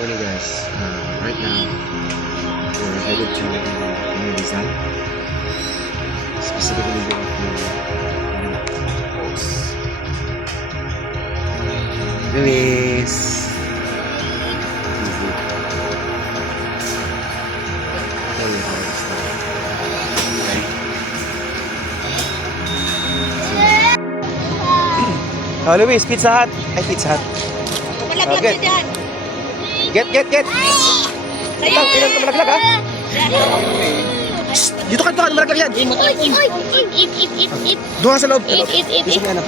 Hello guys, right now we're headed to Rizal, specifically go up to Falls. Luis! Easy. Tell me how to start. Okay. Oh Luis, Pizza Hut! Ay, Pizza Hut. Malaglag na dyan. Get! Ikaw, kailan ka malaglag ha? Shhh! Dito ka, malaglag yan! Doon ka sa loob. Gusto mo yan.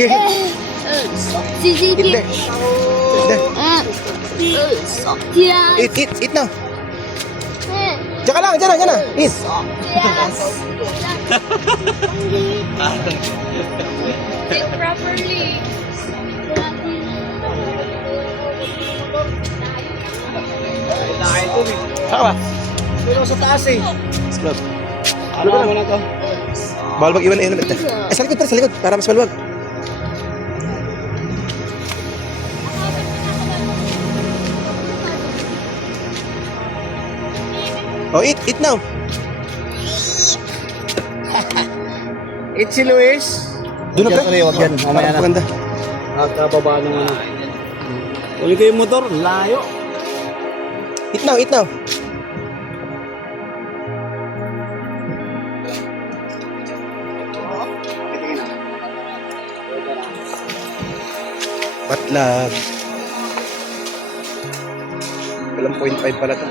Yes. Here. Eat there. Eat na. Diyan ka lang, diyan na. Eat. Eat properly. Saka ba? Pero sa taas eh. Scrub. Ano mo na to? Bawal mag-iwan na yun. Sa likod pa, sa likod. Para mas maluwag. Oh, eat now. It's si Luis. Doon na pre. Wag yan. Mamaya na. Maganda. At baba ng ano. Uli ko yung motor. Layo. Eat now. Batlag. Walang 0.5 pala to.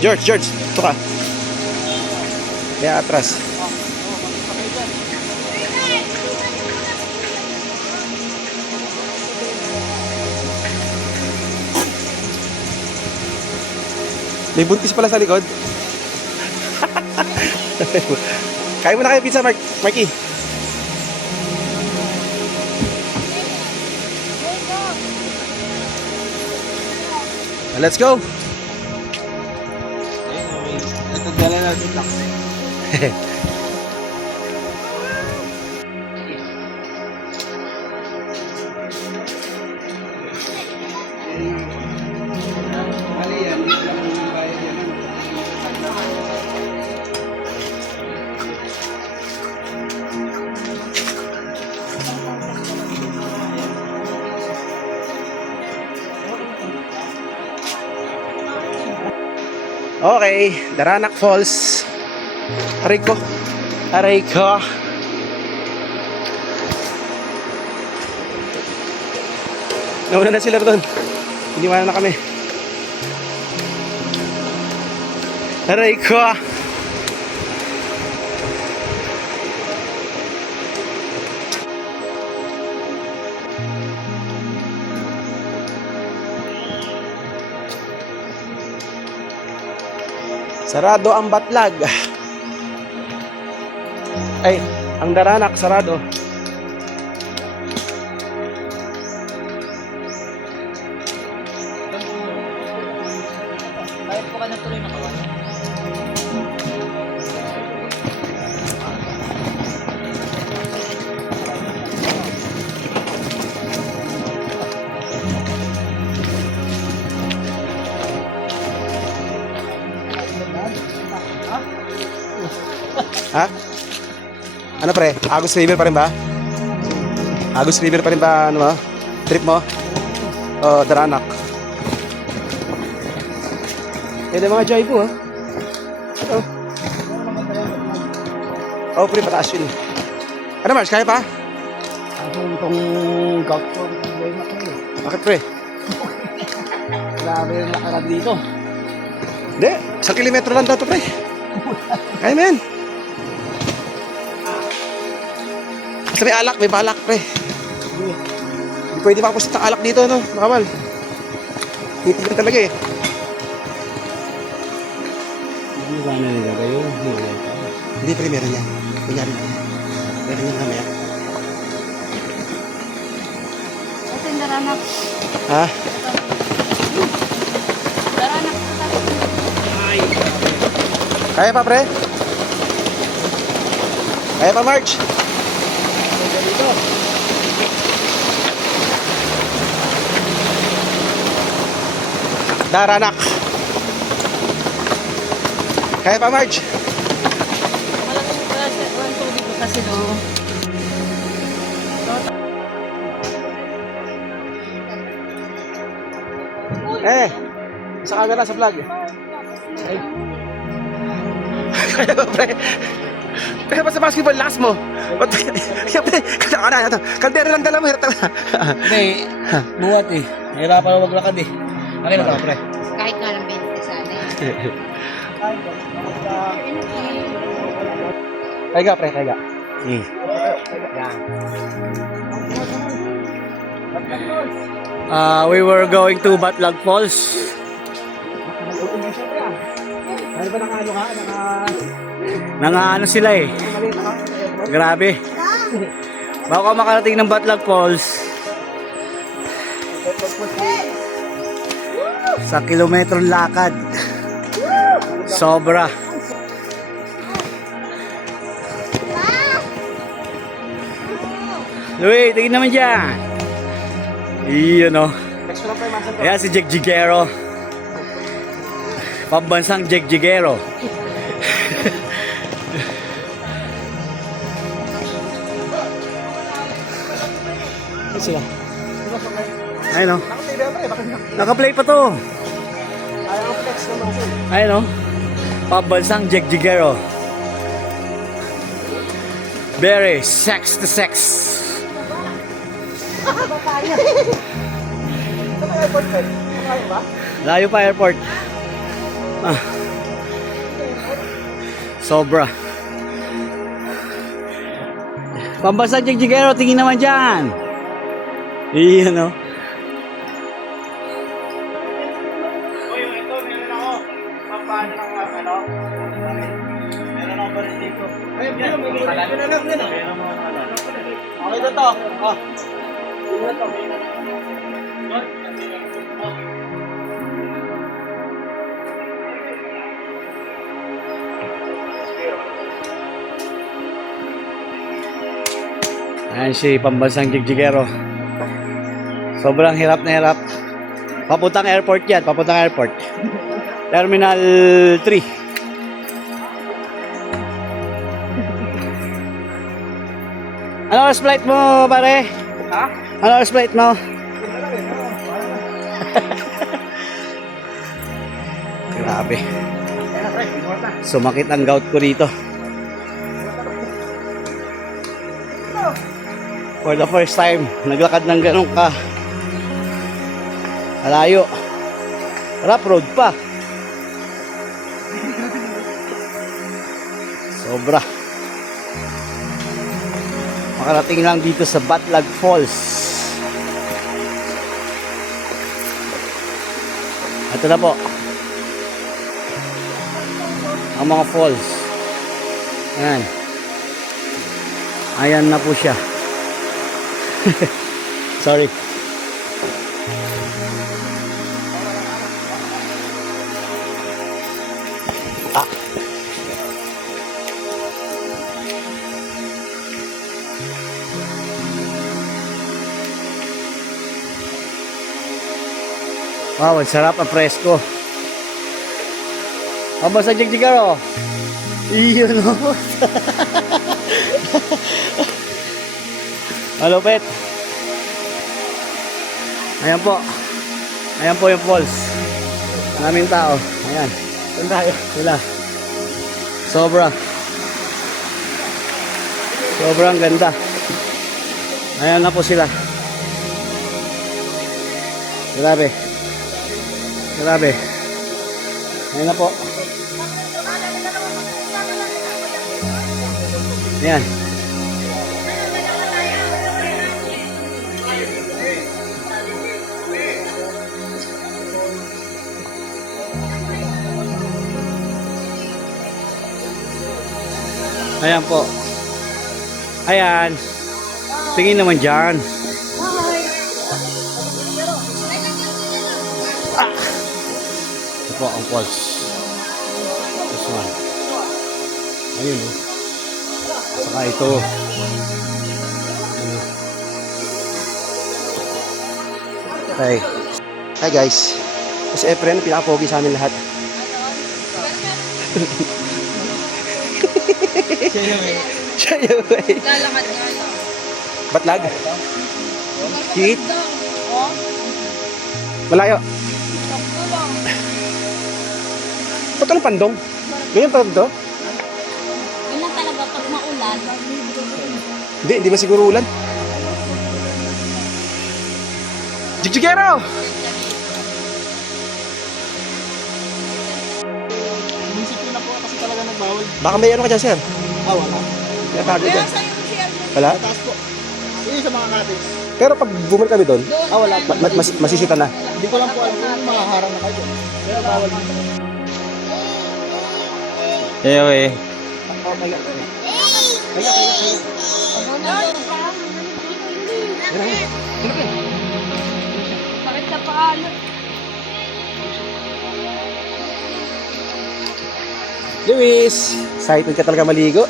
George, ito ka. Kaya atras. May buntis pala sa likod. Kaya mo na kayo pizza, Marky. Let's go. Ito dala natin taxi. Okay, Daranac Falls. Aray ko. Nauna na sila doon. Iniwanan na kami. Aray ko. Sarado ang Batlag. Ay, ang Daranac sarado. Kahit po ka na tuloy na kawan. Ha? Ano pre? Agus River pa rin ba? Agus River pa rin ba ano mo? Trip mo? O Daranac? Pwede mga Jaibu ha? Ito. Oh pre, pataas yun. Ano Mars, kaya pa? Ako itong gout ko. Hindi na kayo. Bakit pre? Grabe yung nakarag dito. Hindi, 1 kilometro lang daw to pre. Kaya mo yan. Basta may alak, may balak pre. Hindi pwede makapusit ng alak dito no, makawal. Titignan talaga eh. Ano ba na nila kayo? Hindi pre, meron yan. Kunyari lang. Meron yan mamaya. Ito yung Daranac. Ha? Daranac. Kaya pa pre? Kaya pa, Marge? Daranak. Kaya pa, Marge? Malaking klase. Ang tubig ko kasi doon. Isa ka na sa vlog. Ay. Kaya ba, pre? Kaya ba sa basketball, lakas mo? Kaya, pre, kaya na. Kaldero lang dala mo, hirap na. Hindi, buhat eh. Hirapan na maglakad eh. Akin na ba, pre? Kahit nga ng 20 sana eh. Kaya pre, kaya. We were going to Batlag Falls. Ano ba nakano ka? Nangaano sila eh. Grabe. Bago ka makarating ng Batlag Falls, sa kilometrong lakad. Sobra. Louie, tingin naman dyan. Iyon o. Ayan si Jek Jigero. Pambansang Jek Jigero. Sila. Ayun o. Naka-play pa to. Ayun o. Pambansang Jek Jigero. Very sex to sex. Layo pa airport. Sobra. Pambansang Jek Jigero, tingin naman dyan. Iyan o. Okay na to. Ayan si Pambansang Jek Jigero. Sobrang hirap na hirap. Papuntang airport yan, papuntang airport. Terminal 3. Ano oras flight mo, pare? Ha? Ano oras flight mo? Grabe. Sumakit ang gout ko rito. For the first time, naglakad ng ganun ka. Malayo. Rough road pa. Sobra. Makarating lang dito sa Batlag Falls. Ito na po. Ang mga falls. Ayan. Ayan na po siya. Sorry. Wow, ang sarap ang presko. Aba sa Jek Jigero. Iyon o. Malupit. Ayan po. Ayan po yung falls. Maraming tao. Ayan. Saan tayo? Sila. Sobra. Sobrang ganda. Ayan na po sila. Grabe. Grabe. Ayan na po. Ayan. Ayan po. Ayan. Tingin naman dyan. Ito po ang falls. This one. Ayun o. Saka ito. Okay. Hi guys. Si Efren, pinaka-pogi sa amin lahat. Siya yun eh. Lalakad nga lang. Batlag? Cute? Oh, Malayo? sakto lang. Ba't walang pandong? Ganyan pa ito? Yun lang talaga pag maulan. Hindi ba siguro ulan? Jigjigero! Inisip ko na po kasi talaga nagbawal. Baka may ano ka dyan, sir? Wala. Pinatago Kaya dyan. sa'yo si Arlen. Wala? Taas po. Hindi sa mga cottage. Pero pag bumalik kami doon, Wala. masisita na. Hindi ko lang po alam kung makaharang na kayo. Pero bawal dito. Anyway, Bakit sa paano? Luis! Excited ka talaga maligo?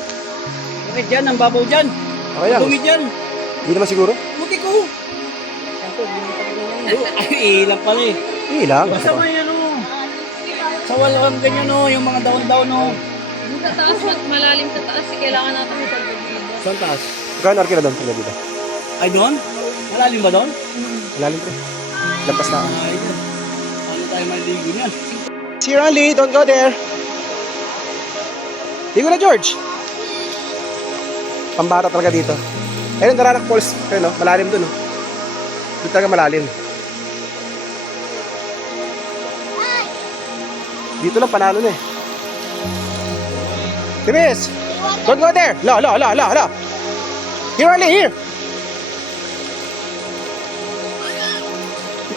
Bakit dyan? Ang babaw dyan. Okay lang. Bumid dyan. Hindi naman siguro? Buti ko. Ay, ilang pala eh. Hindi lang. Basta may ano. Sa walang ganyan no, yung mga daon-daon no. Yung sa taas, malalim sa taas, kailangan natin may pagbibida. Saan taas? Gano'n arkila doon? Pagka dito. Ay doon? Malalim ba doon? Malalim pre. Lampas na. Ay, yan. Paano tayo maligo niyan? Sir Ali, don't go there. Ligo na, George. Pambata talaga dito. Ayun, Daranak Falls. Ayun, no? Malalim doon. No? Dito talaga malalim. Dito lang panalo na eh. Timis! Don't go there! La. Here, Ali, here!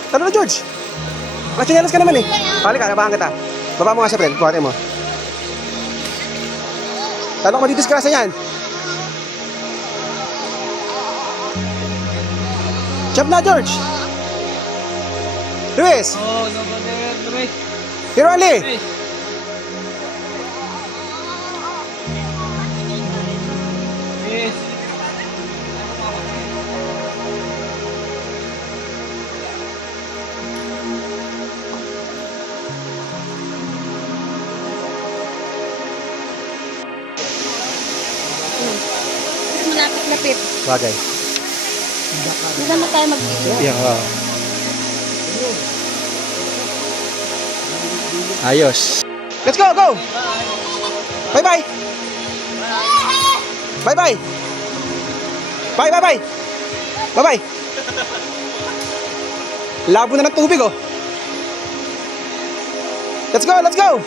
Talo na, George. Machinelas ka naman eh. Pali ka, nabahan kita. Baba mo nga siya, friend. Buhatin mo. Talo ka madidisgrasa yan. Jump na, George! Luis! Oh, no go there, Luis. Here, Ali! Yes. Malapit-lapit. Bagay. Hindi na tayo mag-iiyak. Yeah. Ayos. Let's go, go! Bye-bye! Bye-bye! Bye-bye-bye! Bye-bye! Labo na ng tubig, oh. Let's go, let's go!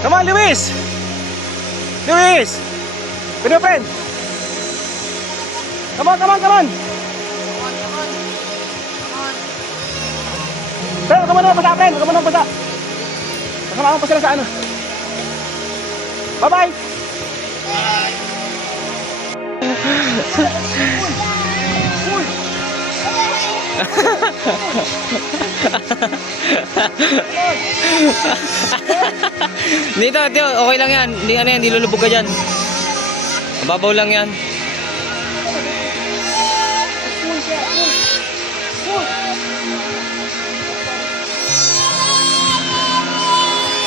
Come on, Luis! Luis! With your friend! Come on! Pero, come on naman pa sa akin! Come on naman pa sa... Kasama pa sila sa ano. Bye-bye! dito, okay lang yan. Hindi ano yan, hindi lulubog ka dyan. Mababaw lang yan.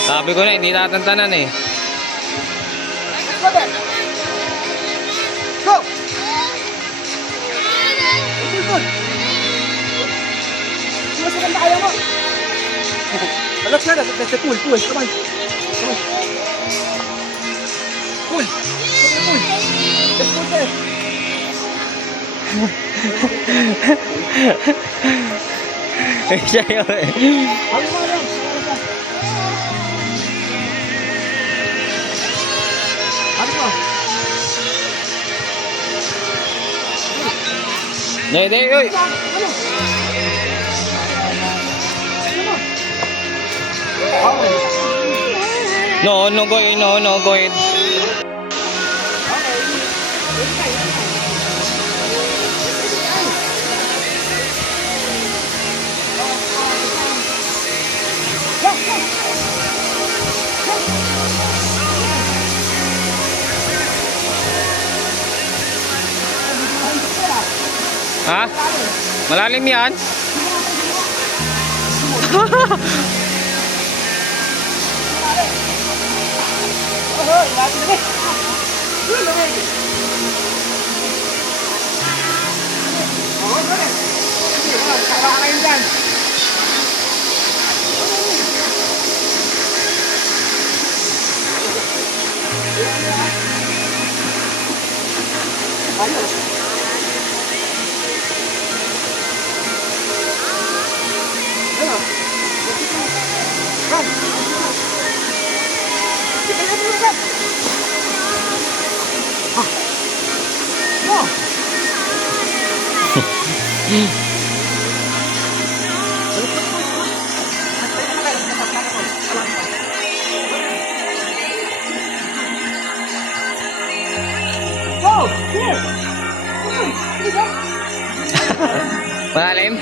Sabi ko na, hindi tatantanan eh. Go! Good! Mas maganda kaya mo! Let's go! That's the pool! Come on! Pool! Pool! Let's go there! Siya yun eh. Halos mo lang! Halos mo! Hindi, oy. No, go ahead, no, go ahead. Ha? Malalim yan? Malalim?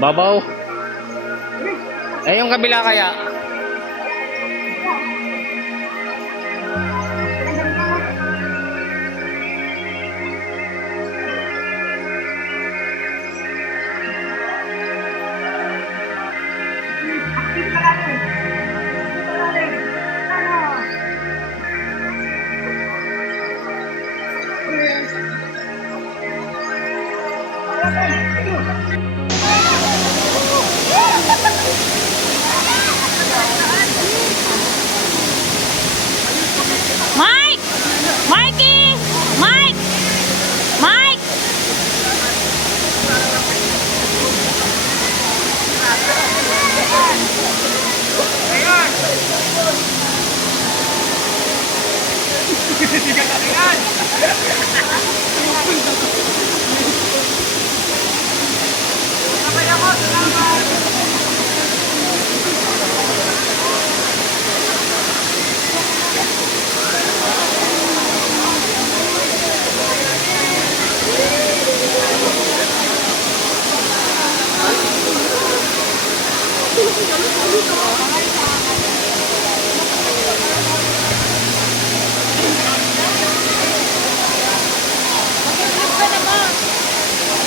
Babaw. Eh, yung kabila kaya? Mike! Mikey! Mike! Mike!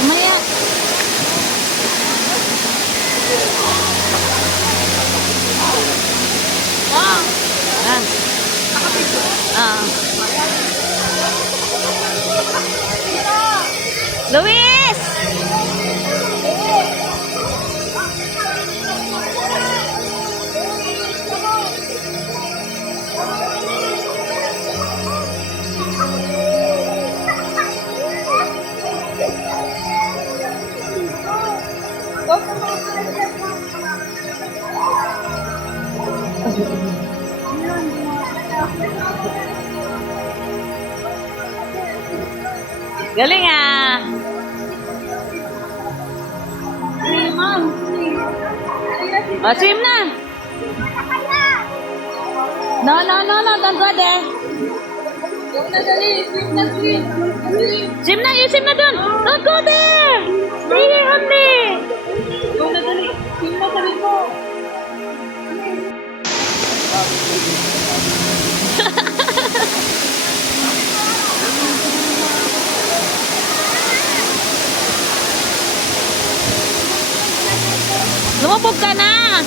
Maya. Oh. Luis! Galing ah! Oh, swim na! No, don't go there. Swim na, you swim na dun! Don't go there! Stay here only! Swim na, sabi ko. Lumubog ka na!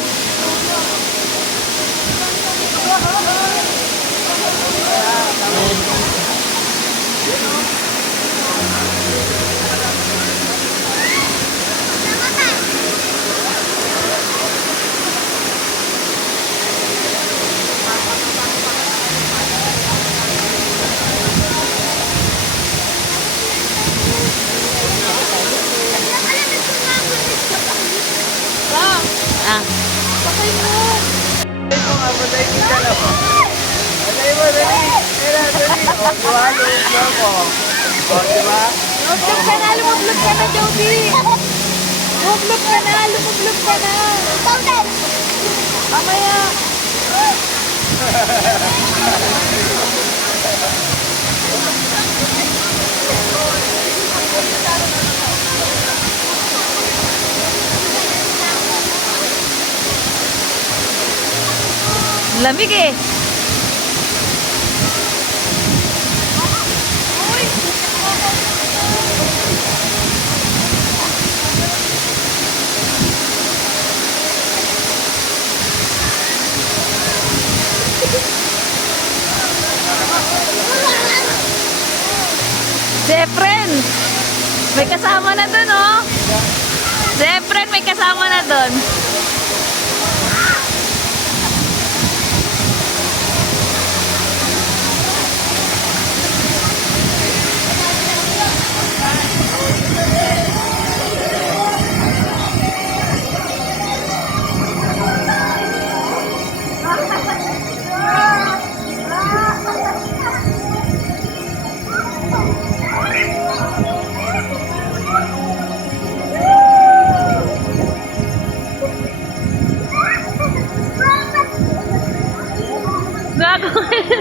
Ah. Lumublog ka na, lumublog ka na, Joby! Lumublog ka na, lumublog ka na! Mamaya! Lamig eh! Zefren! May kasama na dun, oh! Zefren, may kasama na dun. Gago kayo.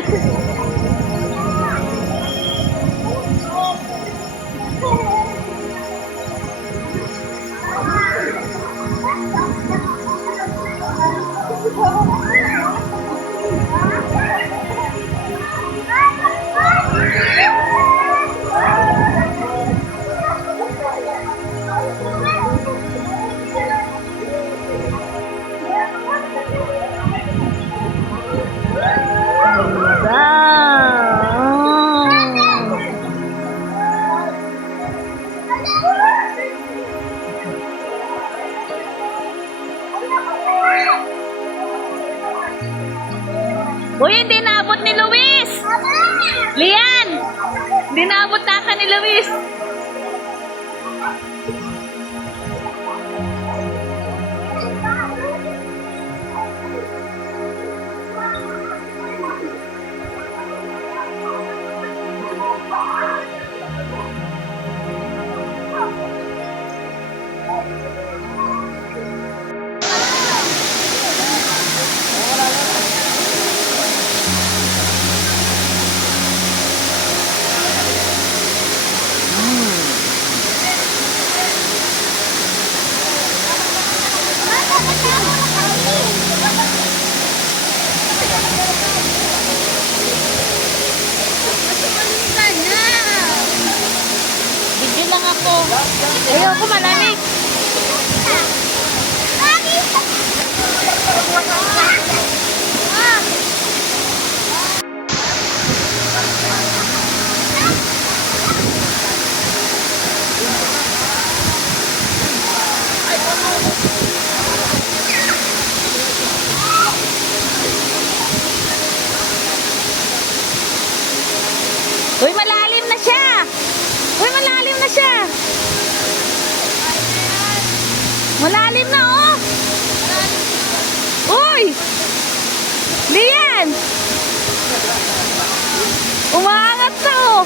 Uy, hindi naabot ni Luis! Lian! Hindi naabot na ka ni Luis! Video lang ako. Ayoko, malamig. Uy, malalim na siya! Uy, malalim na siya! Malalim na, oh! Uy! Lian! Umaangat na, oh!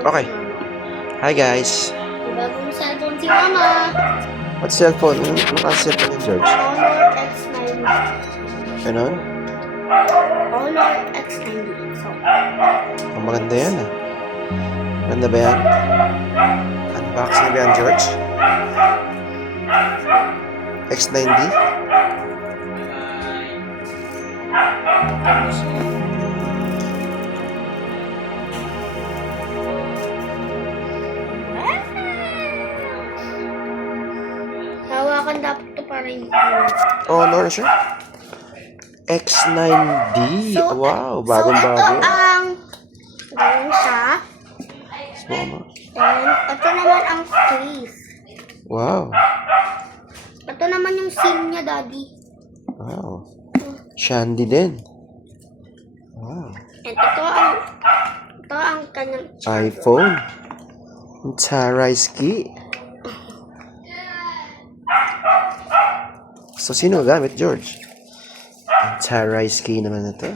Okay. Hi guys. Bagong cellphone si Mama. What cellphone? Ano cellphone ni George? Honor X90. Ganon? Honor X90. So, Ang maganda yan ah. Maganda ba yan? Unboxing ba yan, George? X90? hawakan dapat ito para yung Honor siya? X9D? Wow, bagong-bago. So, ito ang ganyan siya. Mama. And ito naman ang case. Wow. Ito naman yung SIM niya, Daddy. Wow. Shandy din. Wow. And ito ang kanyang iPhone. Taraiski. So, sino gamit, George? Ang Taraiski naman na to.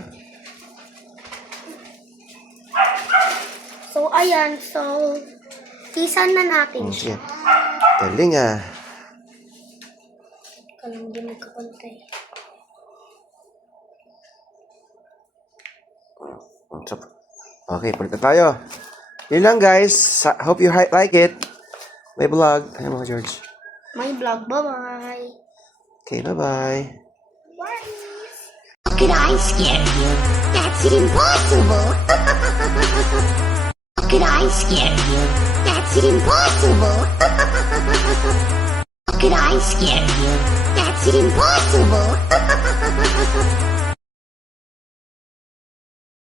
So, ayan. So, kisan na natin siya. Sige. Galing ah. Kalang di magkapantay. Okay, palitan tayo. Yun lang guys. Hope you like it. May vlog. Ano mo, George? My vlog. Bye-bye. Okay, bye-bye. Bye. Could I scare you? That's impossible. Could I scare you? That's impossible. Could I scare you? That's impossible.